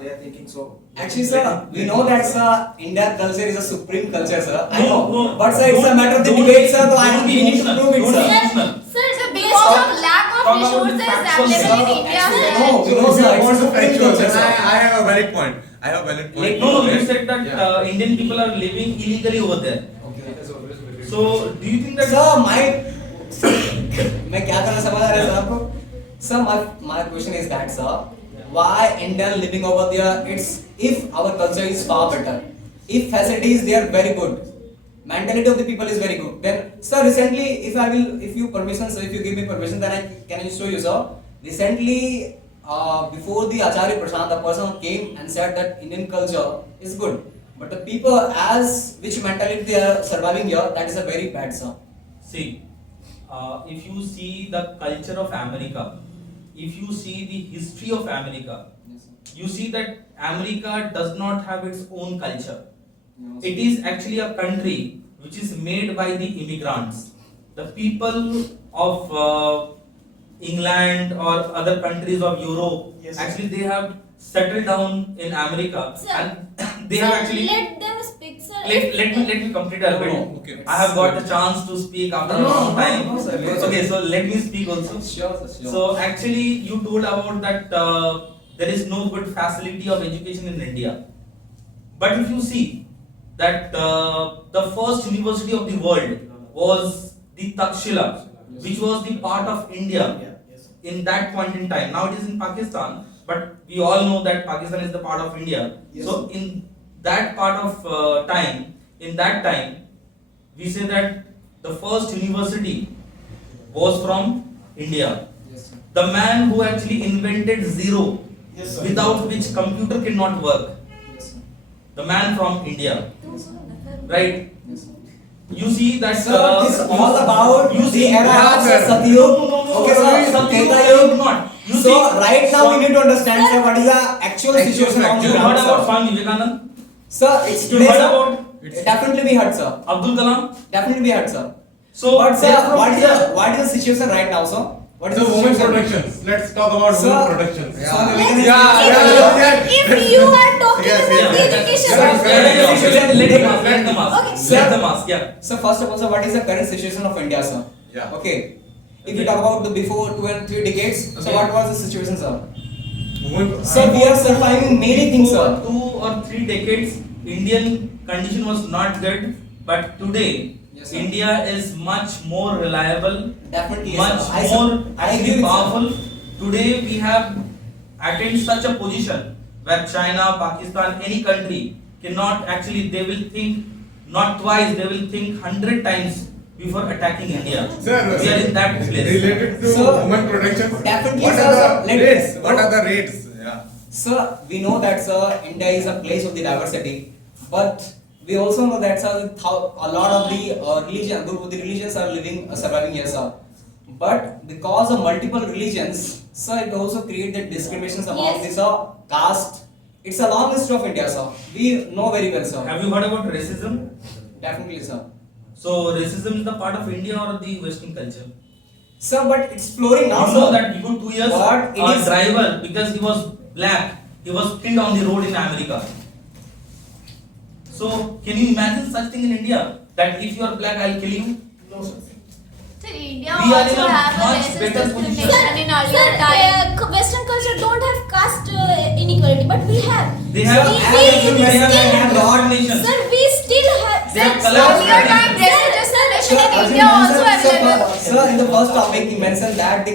They are thinking so. Actually, sir, we know that sir, Indian culture is a supreme culture, sir. I know, No, but sir, it's a matter of the debate, sir. So we need to prove it, Don't sir. be emotional. Sir, because of lack of Talk about the resources factual available in side. India, Actually, sir. no, we know, sir. It's a want to supreme factual, culture, sir. I have a valid point. I have a valid point. No, you said that Yeah. Indian people are living illegally over there. That is always very So, do you think that? Sir, मैं क्या करना समझ आ रहा है sir आपको? Sir, my question is that, sir, why Indian living over there? It's if our culture is far better, if facilities they are very good, mentality of the people is very good. Then, sir, recently, if you permission, sir, if you give me permission, then can I show you, sir? Recently, before the Acharya Prashant, a person came and said that Indian culture is good, but the people as which mentality they are surviving here, that is a very bad, sir. See, if you see the culture of America, if you see the history of America, Yes, sir. you see that America does not have its own culture. Yes. It is actually a country which is made by the immigrants. The people of England or other countries of Europe, Yes. actually they have settled down in America, Sir, and they have actually. let them speak, sir. Let me complete a bit. Okay. I have got the chance to speak after a long time. No, sir. Okay, so let me speak also. Sure, sir, sure. So actually, you told about that there is no good facility of education in India. But if you see that the first university of the world was the Takshila, which was the part of India Yes. in that point in time. Now it is in Pakistan, but we all know that Pakistan is the part of India. Yes. So in that part of in that time, we say that the first university was from India. Yes, sir. The man who actually invented zero, Yes, sir. without which computer cannot work. Yes, sir. The man from India, right? Yes, sir. You see that Sir, this is all you- about you the see era Yeah, of sir. Satyug. Okay, sir. Satyug, Treta Satyug Yug. not. You So see, right now we so- need to understand, sir, what is the actual situation on the You heard ground, about sir. Swami Vivekananda? Sir, it's You today, heard sir. about Definitely we heard, sir. Abdul Kalam? Definitely we heard, sir. So, But sir, therefore, what is the situation right now, sir? What is The women situation? protections. Let's talk about Sir, women protections. Swami If Vivekananda- if you are talking Yes, about the yes. education, Sir, Let them ask, let them ask. Sir. Let them ask, yeah. So first of all, sir, what is the current situation of India, sir? Yeah. Okay. If we talk about the before 2 and 3 decades, so Okay. what was the situation, sir? Women. Sir, we are surviving many things, Before sir. 2 or 3 decades, Indian condition was not good, but today, Yes, sir. India is much more reliable, Definitely, yes, much sir. more I agree actually with powerful. Today we have attained such a position where China, Pakistan, any country cannot actually, they will think not twice, they will think 100 times before attacking India. Sir, We are in that place. related to Sir, women protection. definitely, What sir, are sir. the Let- rates? What are the rates? Yeah. Sir, we know that, sir, India is a place of the diversity, but we also know that, sir, how a lot of the religions are surviving here, sir. But because of multiple religions, sir, it also creates the discriminations among Yes. the, sir, caste. It's a long history of India, sir. We know very well, sir. Have you heard about racism? Definitely, sir. So racism is the part of India or the Western culture? Sir, but it's flowing now, You know sir. that before 2 years, But it a is- driver, because he was black, he was killed on the road in America. So, can you imagine such thing in India? That if you are black, I'll kill you? No, sir. sir, India We are in also a have a much racist better discrimination position. in earlier time. Western culture don't have caste inequality, but we have. They have We- as we- Muslim we they have still- discrimination. Sir, we still have. They have Sir, colors. earlier time racial discrimination in Sir, India also sir, available. sir, in the first topic, he mentioned that the